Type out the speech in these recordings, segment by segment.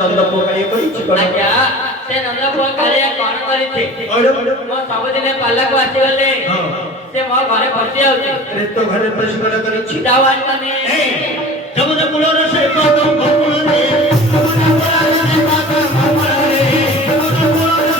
नंद पोकाली करिछि कोन आज्ञा से नंद पोकाली कोन करिछि मो सब दिन पाला को आसी गले से मो घरे बसि आउछि रे तो घरे प्रश्न करिछि दावान माने जमुना कुलर से पादम भकुल रे जमुना कुलर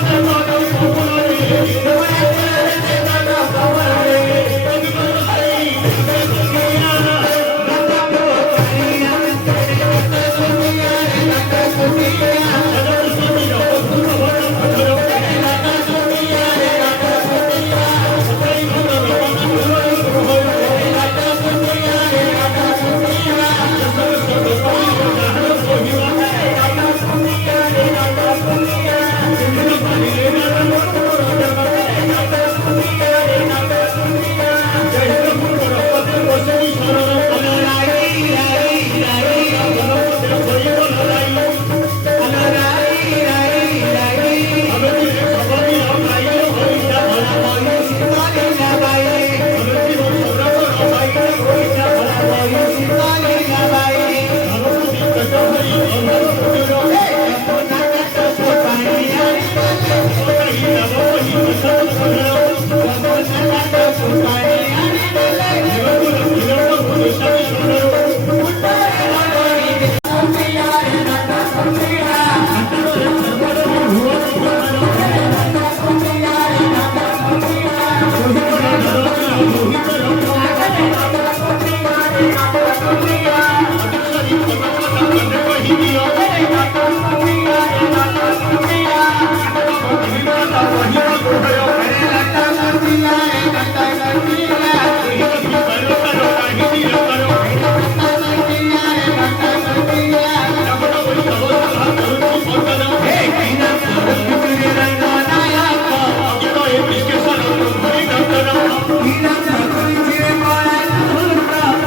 से पादम भकुल रे जमुना कुलर से पादम भकुल रे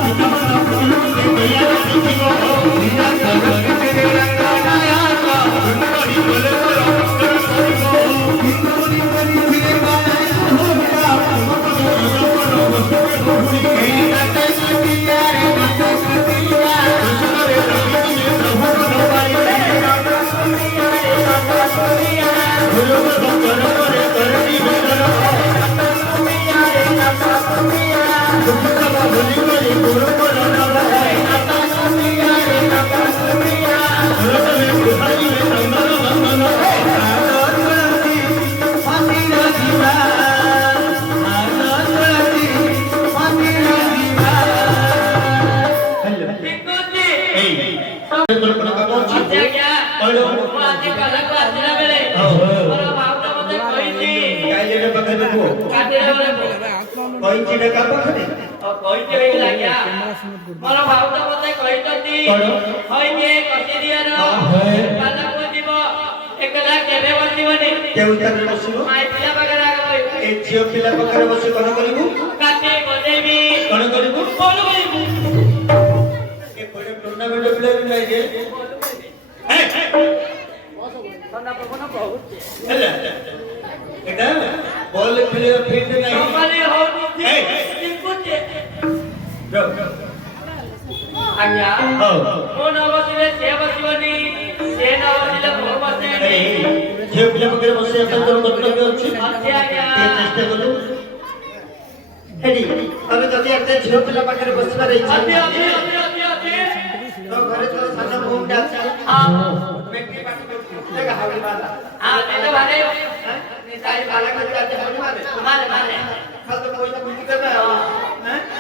जमुना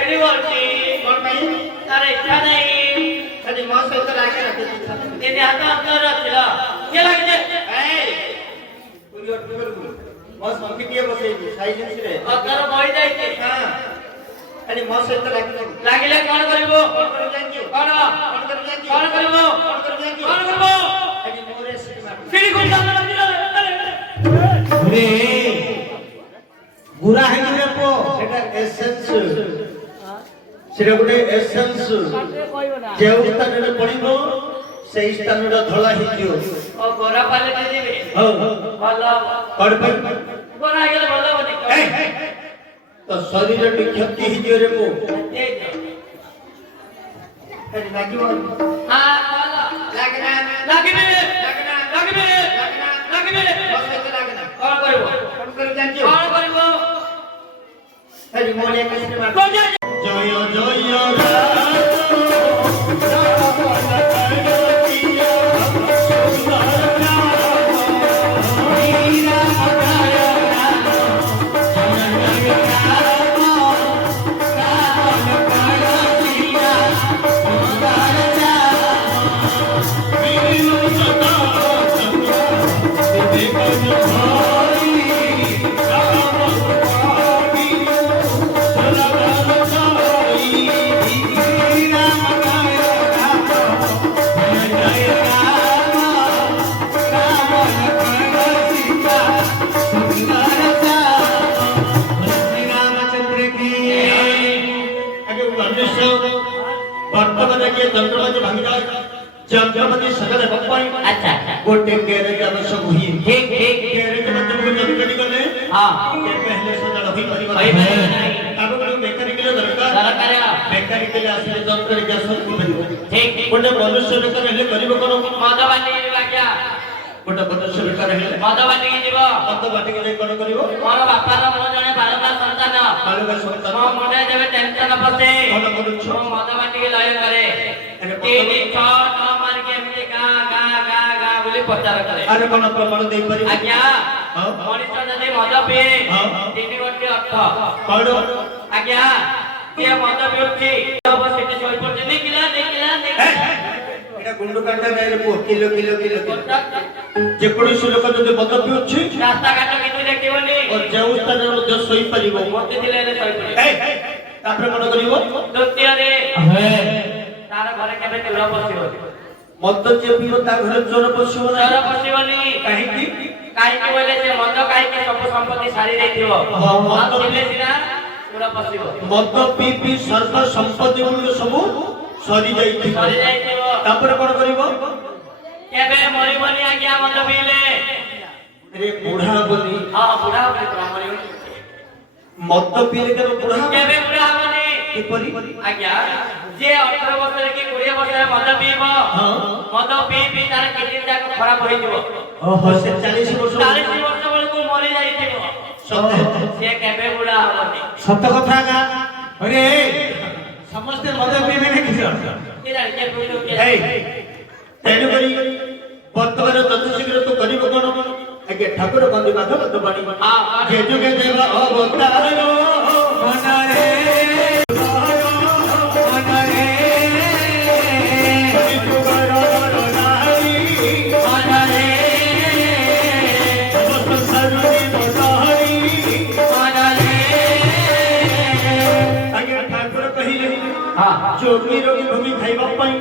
कुलर से पादम भकुल रे गुरा है कि पो सेटा एसेंस सेटा गुटे एसेंस जे स्थान रे पडिबो सेही स्थान रे धला हि दियो ओ गोरा पाले दे दिबे हां भलो कड ଗୋରା ହେଇଗଲେ ଭଲ ହବନି तो शरीर टी क्षति ही जे रे को लागिबो हां बोलो लागना लागिबे लागना लागिबे लागना लागिबे बस एते लागना कोन करबो जानछो कोन करबो अरे मोले कैसे मार कोन जा जय जय जमजमती सगले बप्पाई अच्छा गोटे गैरेज आवश्यक हुई ठीक ठीक गैरेज में तुम जब रेडी करले हां के पहले सजल होई परिवार भाई अब मैकेनिक के दरकार मैकेनिक के आसे जंत्र ग्यास को बनिबो ठीक गोटे मनुष्य बेकार हेले करिबो कोन मद बाटी बाक्या गोटे मनुष्य बेकार हेले मद बाटी के जीव मत बाटी के कोन करिवो मोर बापार मो जने बालका संतान बालका संतान मो मुंडे देबे टेंशन पसे कोन करूछ मो मद बाटी के लय करे तीन छह न मार के एमती गा गा गा गा बोली प्रचार करे अरे कोन प्रमाण देई परि आज्ञा मनीष जदि मद पिए तीन गोटी अर्थ पड़ो आज्ञा ये मद पिउछि अब सेठी सोई पड़छि निकिला एटा गुंडू कांडा नै रे किलो किलो किलो जे पुलिस लोक जदि मद पिउछि रास्ता घाट किनु देखिबनी और जेउ स्थान मध्ये सोई परिबो मते दिले ले सोई पड़ि तापर कोन करिवो द्वितीय रे तार घरे केबे चोर पसिबो मद जे पियो ता घरे चोर पसिबो ना चोर पसिबनी काहे की बोले से मद काहे की सब संपत्ति सारी देथिबो मद पिले सिना चोर पसिबो मद पी पी सर्व संपत्ति गुलो सब सरी जाइथिबो तापर कोन करिवो केबे मरिबनी आज्ञा मद पिले रे बूढ़ा बोली हां बूढ़ा बोली मरिबनी मद पीले के बूढ़ा केबे बूढ़ा बनी की परी आज्ञा जे 18 वर्ष के 20 वर्ष मद पीबो मद पी पी तार किडनी जाक खराब होई दिबो ओहो से 40 वर्ष 40 वर्ष बेलकू मरि जाइथिबो से केबे बूढ़ा हबनी सत्य कथा का अरे समस्त मद पीबे ने किछ की जानि के बुझो के तेनु करी वर्तमान तत शीघ्र तो करिब कोन आगे ठाकुर बंदी माधव तो बाणी जे जुगे देव अवतारो मनरे जोगी रोगी भूमि खाइबा पई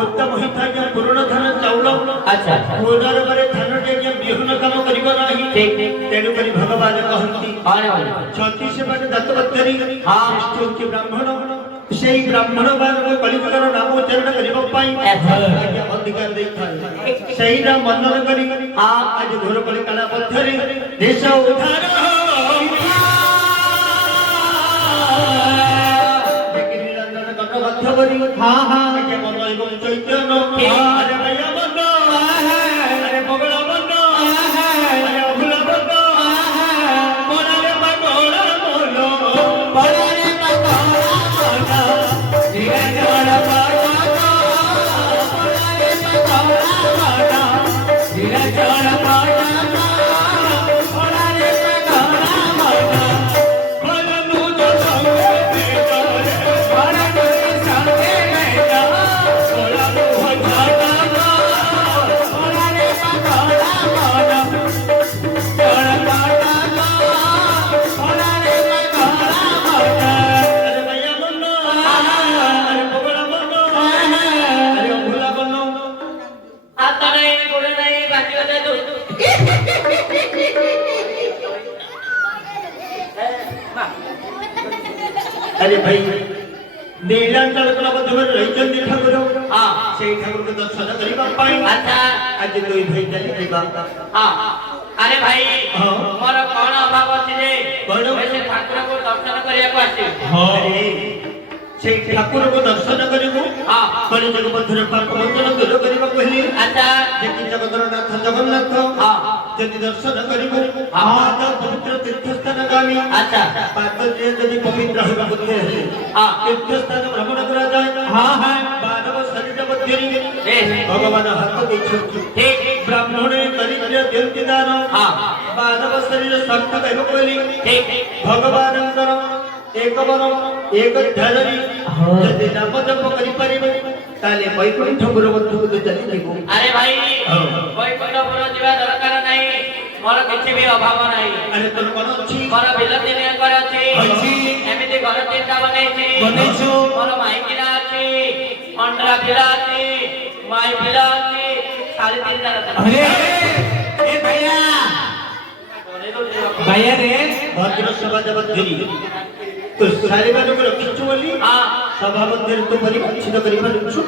उत्तम हिता के पूर्ण धन चाउल अच्छा गोदार बारे धन के के बिहुन काम करिबो नाही ठीक ठीक तेनु करी भगवान कहंती आने वाले 36 बाटे दत्तवत्तरी श्रेष्ठ के ब्राह्मण सेई ब्राह्मण बार को कलियुगर नाम उच्चारण करिबो पई अधिकार देई थाए सेई ना मनन करी आज घोर कलि कला पत्थरी देश उद्धार हाँ हाँ के मन एवं चैतन्य अरे भैया बंद अरे बगड़ा बंद अरे अभुला बंद परारे पगोड़ा बोलो परारे पगोड़ा बोलो धीरे धीरे पगोड़ा परारे पगोड़ा बोलो धीरे धीरे पगोड़ा परारे पगोड़ा बोलो बोलो जो संगे बेटा अरे भाई नीलांचल क्लबद्ध में रहिचंदी ठाकुर से ठाकुर के दर्शन करिबा पाई अच्छा आज दुई भाई चली जाइबा ଆରେ ଭାଇ ହଁ। ମୋର କଣ ଅଭାବ ଅଛି ଯେ କଣ? ମୁଁ ସେ ଠାକୁରଙ୍କୁ ଦର୍ଶନ କରିବାକୁ ଆସିବି ଆରେ ସେଇ ଠାକୁରଙ୍କୁ ଦର୍ଶନ କରିବୁ ହଁ କଳିଯୁଗ ମଧ୍ୟରେ ପାପ ମୋଚନ ଦୂର କରିବାକୁ ହେଲେ ଆଚ୍ଛା ଯେକି ଜଗତର ନାଥ ଜଗନ୍ନାଥ ହଁ ଯଦି ଦର୍ଶନ କରିବୁ ହଁ। ପାଦ ପବିତ୍ର ତୀର୍ଥସ୍ଥାନ ଗାମୀ ଆଚ୍ଛା ପାଦରେ ଯଦି ପବିତ୍ର ହେବାକୁ ହେଲେ ହଁ ତୀର୍ଥସ୍ଥାନ ଭ୍ରମଣ କରାଯାଏ ମାନବ ଶରୀର ମଧ୍ୟରେ ବେଶ ଭଗବାନ ହାତ ଦେଇଛନ୍ତି ଠିକ ବ୍ରାହ୍ମଣେ ଦରିଦ୍ର ଦିଅନ୍ତି ଦାନ ହଁ ମାନବ ଶରୀର ସାର୍ଥକ ହେବାକୁ ହେଲେ ଠିକ ଭଗବାନଙ୍କର ଏକ ବର ଏକ ଧ୍ୟାନରେ ଯଦି ନାମ ଜପ କରିପାରିବେ ତାହେଲେ ବୈକୁଣ୍ଠ ଗୁରୁବନ୍ଧୁକୁ ତୁ ଚାଲିଯିବୁ ଆରେ ଭାଇ ହଁ। ବୈକୁଣ୍ଠପୁର ଯିବା ଦରକାର ନାହିଁ ମୋର କିଛି ବି ଅଭାବ ନାହିଁ ଆରେ ତୋର କଣ ଅଛି ମୋର ବିଲ ତିନି ଏକର ଅଛି ଅଛି। ଏମିତି ଘର ତିନିଟା ବନେଇଛି ବନେଇଛୁ। ମୋର ମାଇକିନା ଅଛି ଅଣ୍ଡରା ବିଲ ଅଛି ମାଇ ବିଲ ଅଛି ସାଢେ ତିନିଟା ଭଦ୍ର ସମାଜ ମଧ୍ୟରେ ତୁ ଶାରୀମାନଙ୍କୁ ରଖିଛୁ ବୋଲି ସଭା ମଧ୍ୟରେ ତୁ ପରିଚିତ କରିପାରୁଛୁ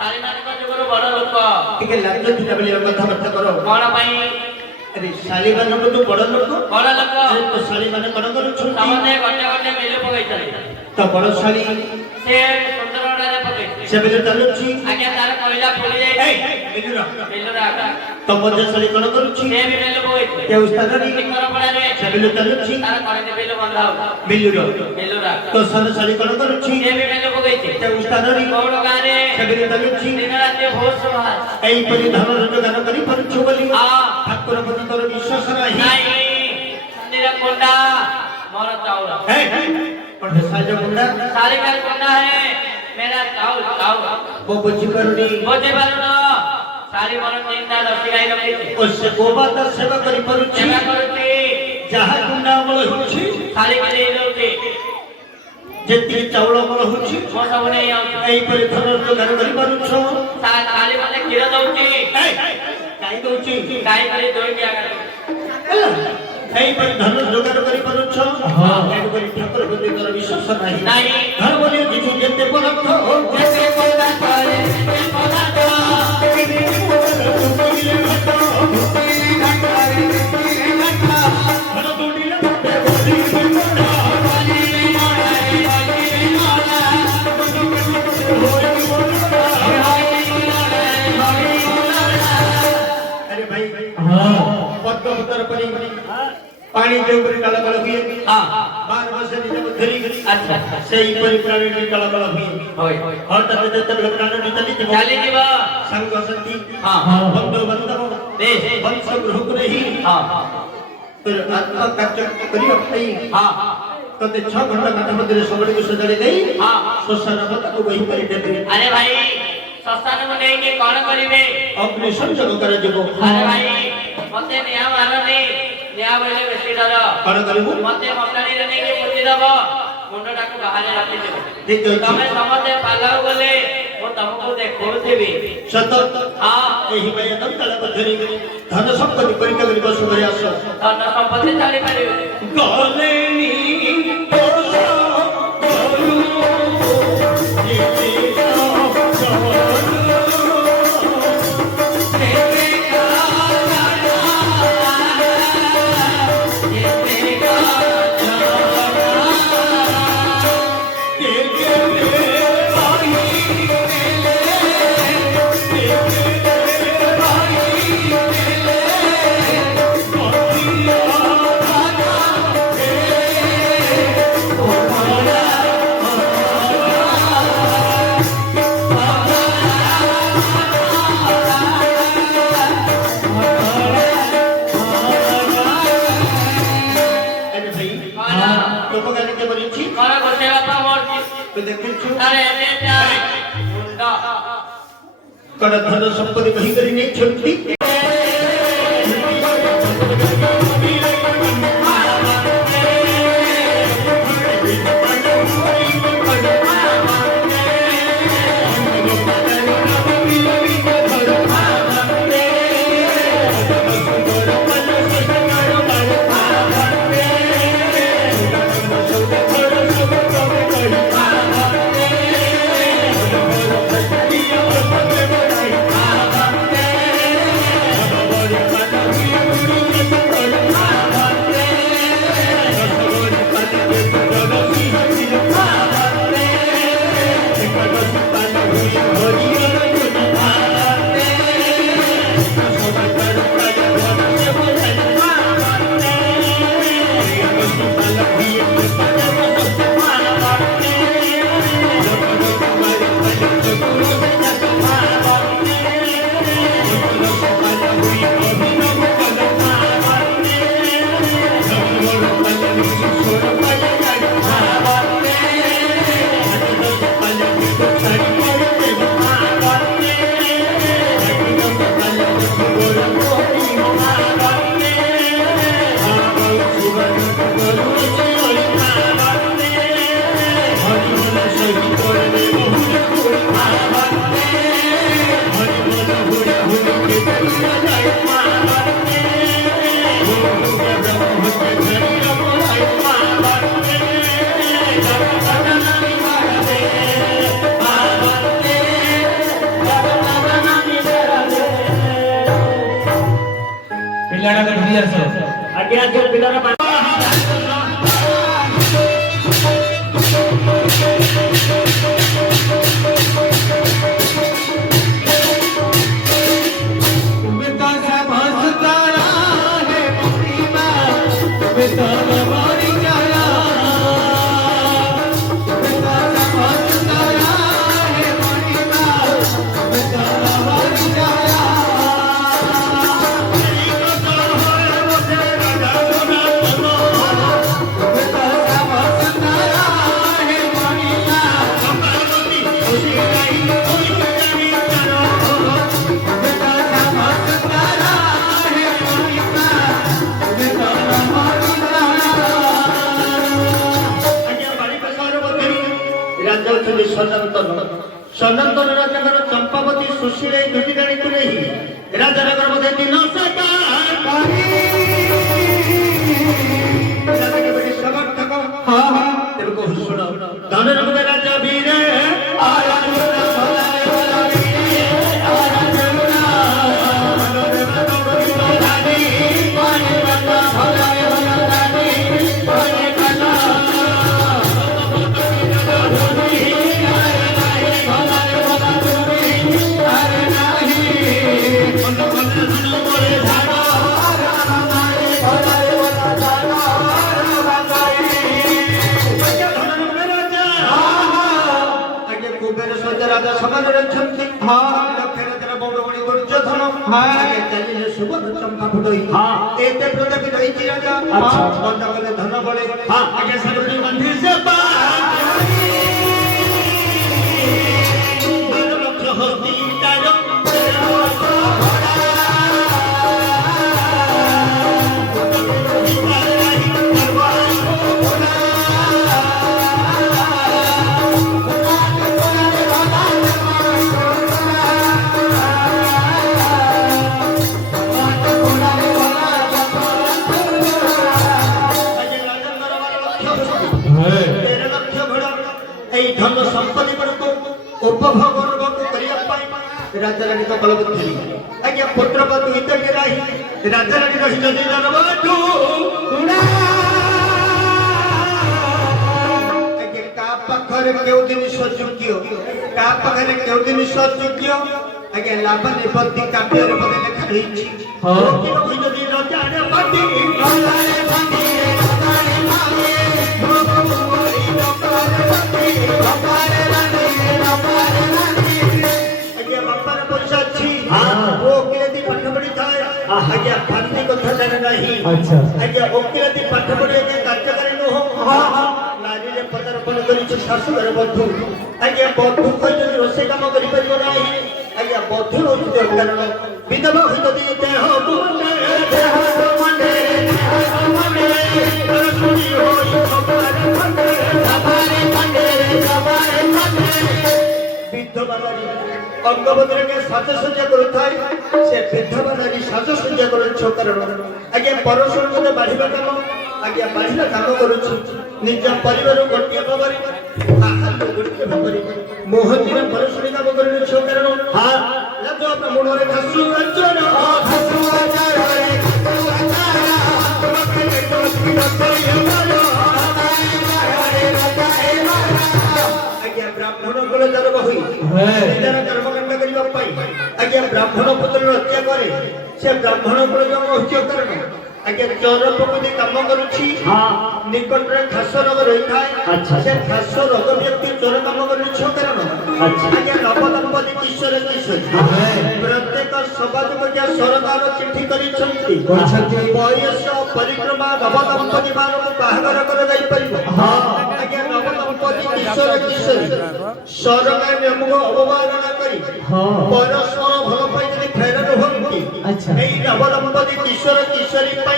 ଶାଳୀମାନଙ୍କ ଯୁଗରୁ ବଡ ଲୋକ ଟିକେ ଲାଜ ଥିଲା ବୋଲି କଥାବାର୍ତ୍ତା କର କଣ ପାଇଁ ଆରେ ଶାଳୀମାନଙ୍କୁ ତୁ ବଡ ଲୋକ ବଡ ଲୋକ ଆରେ ତୋ ଶାଳୀମାନେ କଣ କରୁଛନ୍ତି ସମସ୍ତେ ଗୋଟେ ଗୋଟେ ମିଲ ପକେଇଛନ୍ତି ତ ବଡ ଶାଳୀ ସେ ସୁନ୍ଦରଗଡ଼ରେ ପକେଇଛି ସେ ବେଲେ ଚାଲୁଛି ଆଜ୍ଞା ତାର କହିଲା ପୋଡି ଯାଇଛି ମିଲର ଆଗ ତ ମధ్ୟ ଶାଳୀ କଣ କରୁଛି ସେ ବି ମିଲ ପକେଇଛି କେଉଁ ସ୍ଥାନରେ ଟିକରପଡ଼ାରେ ସେ ବେଲେ ଚାଲୁଛି ତାର କରେଣ୍ଟ ବିଲ ବନ୍ଧା ହଉଛି ମିଲୁର ମିଲର ତ ସାନ ଶାଳୀ କଣ କରୁଛି ସେ ବି ମିଲ ପକେଇଛି କେଉଁ ସ୍ଥାନରେ ଗୌଡ଼ ଗାଁରେ ସେ ବେଲେ ଚାଲୁଛି ଦିନ ରାତି ଭୋର ସଭା ଏଇପରି ଧନ ରୋଜଗାର କରିପାରୁଛୁ ବୋଲି ହଁ ଠାକୁର ପ୍ରତି ତୋର ବିଶ୍ୱାସ ନାହିଁ ନାଇଁ ମନ୍ଦିର କୋଣ୍ଡା ମୋର ଚାଉଳ ସାଜ ମୁଣ୍ଡା सालिका कोंडा है मेरा चाउल चाउल वो बुझिपारुनी बोझे पारुन सारी मन चिंता दर्शी गाई रखी ओसे गोमाता सेवा करिपारुची सेवा करुची ଯାହା କୁଣ୍ଡା ଅମଳ ହେଉଛି सालिका दे दउची ଯେତିକି ଚାଉଳ ଅମଳ ହେଉଛି ମୋ ସବୁ ନେଇ ଆଉची ଏଇପରି ଧନ ରୋଜଗାର କରିପାରୁଛ साली मने क्षीर दउची ଗାଈ ଦଉଛି गाई खाली दोई के आगे ଏଇପରି ଧନ ରୋଜଗାର କରିପାରୁଛ ଏଇପରି ଠାକୁର ପ୍ରତି ତୋର ବିଶ୍ୱାସ ନାହିଁ नहीं ଧନ ବୋଲି ଯିବୁ ଯେତେ ପଦାର୍ଥ जैसे कोला करे जैसे कोला दो ଧନ ଦୌଡ଼ିଲେ ମୋତେ ବୋଲି अरे भाई पद्मपत्र परी पानी के ऊपर काला काला हुए हां 12 वर्ष निज धरी अच्छा सेई परी प्राणी के काला काला हुए होय और तब जब प्राण निचली जीव चाली जीवा संग संति हां बंधु बांधव देश वंश गृह नहीं हां तो आत्मा कार्य करियो नहीं हां तते 6 घंटा काठ मध्य सबड़ी को सजाड़ी देई हां श्मशान पता को वही करी देबे अरे भाई सस्तान को नहीं के कौन करिवे अग्नि संयोग कर जीव अरे भाई मते निया मारनी निया बोले बेसी डर कौन करिबो मते मतानी रे नहीं के पुति दब मुंडटा को बाहर रखि देबो ठीक है तमे समते पालाउ गले वो तुमको देखौथिबी सत हां एही भाई एकदम तला पधरी धन संपत्ति परीक्षा करी बस घरे आसो धन संपत्ति चाली परिवे गलेनी ओसा गोलू कड़ा धन संपत्ति कहीं करी नहीं छोड़ती ପିଲାଟାକୁ ଧରି ଆସ। ଆଜ୍ଞା ଯୋଉ ପିଲାର ସନାତନ ରାଜାଙ୍କର ଚମ୍ପାବତୀ ସୁଶୀଳ ଦୁଟି ଗାଡ଼ିକୁ ନେଇ ରାଜାନଗର ମଧ୍ୟ ଦିନ ସମର୍ଥକ ତେବେ କହୁ ଶୁଣ ଧନର ରାଜା ବୀରେ রাজা সমাজের অଛନ୍ତି লক্ষের বৌড়মণি দুর্যোধন চালিলে সুবধ চম্পা ফুটই এতে প্রতাপী রয়েছি রাজা বন্ধ কলে ধন বলে আগে সর্বটি বন্ধি সে লক্ষ হস্তি ধন সম্পত্তি গুড়িক উপভোগ କରିବା ରାଜାରାଣୀ ତ ବଳବତ୍ତୀ ଆଜ୍ଞା ପୁତ୍ରପତି ହିତଜ୍ଞ ରାହି ରାଜାରାଣୀ ରହିଛନ୍ତି ଧନବଧୂ ଆଜ୍ଞା କାହା ପାଖରେ କେଉଁ ଜିନିଷ ଯୋଗ୍ୟ କାହା ପାଖରେ କେଉଁ ଜିନିଷ ଯୋଗ୍ୟ ଆଜ୍ଞା ଲାଭ ନିବୃତ୍ତି କାବ୍ୟରେ ବୋଧେ ଲେଖା ହେଇଛି ରହିଛନ୍ତି ରାଜାରାଣୀ ଆଜ୍ଞା ଫାନ୍ତି କଥା ଜାଣେ ନାହିଁ ଆଜ୍ଞା ଓକିଲାତି ପାଠ ପଢିବା କାର୍ଯ୍ୟକାରୀ ନୁହଁ ନାରୀରେ ପଦାର୍ପଣ କରିଛି ଶାଶୁଘର ବଧୂ ଆଜ୍ଞା ବଧୂ କହିଛନ୍ତି ରୋଷେଇ କାମ କରିପାରିବ ନାହିଁ ଆଜ୍ଞା ବଧୂ ରହୁଛି କାରଣ ବିଧବା ହୋଇଛନ୍ତି ଦେହ ବିଧବା ନାରୀ ଅଙ୍ଗବଦ୍ରରେ ସାଜସଜ୍ଜା କରୁଥାଏ ସେ ବିଧବା ନାରୀ ସାଜସଜ୍ଜା କରୁଛ କାରଣ ଆଜ୍ଞା ପରଶୁରାମ ବାଢିବା କାମ ଆଜ୍ଞା ବାଢିବା କାମ କରୁଛୁ ନିଜ ପରିବାର ଗୋଟିଏ ଭାବରେ ଗୋଟିଏ ଭାବରେ ମୋହନୀର ପରଶୁରୀ କାମ କରୁଛ କାରଣ ମୁଣ୍ଡରେ ଘାସୁ ବ୍ରାହ୍ମଣ କୁଳ ଜନ୍ମ ହୋଇ କର୍ମକାଣ୍ଡ କରିବା ପାଇଁ ଆଜ୍ଞା ବ୍ରାହ୍ମଣ ପୁତ୍ର ହତ୍ୟା କରେ ସେ ବ୍ରାହ୍ମଣ କୁଳ ଜନ୍ମ ହେଉଛି କାରଣ ଆଜ୍ଞା ଚୋର ପ୍ରକୃତି କାମ କରୁଛି ନିକଟରେ ଖାସ ରୋଗ ରହିଥାଏ ସେ ଖାସ ରୋଗ ବ୍ୟକ୍ତି ଚୋର କାମ କରୁଛ କାରଣ ଆଜ୍ଞା ନବଦମ୍ପତି କିଶୋର କିଶୋରୀ ପ୍ରତ୍ୟେକ ସମାଜ ମଧ୍ୟ ସରକାର ଚିଠି କରିଛନ୍ତି ବୟସ ପରିକ୍ରମା ନବଦମ୍ପତି ମାନଙ୍କୁ ବାହାଘର କରାଯାଇପାରିବ ଆଜ୍ଞା ନବଦମ୍ପତି କିଶୋର କିଶୋରୀ ସରକାର ନିୟମକୁ ଅବମାନନା କରି ପରସ୍ପର ଭଲ ପାଇ ଯଦି ଫେରାର ହୁଅନ୍ତି ଏଇ ନବଦମ୍ପତି କିଶୋର କିଶୋରୀ ପାଇଁ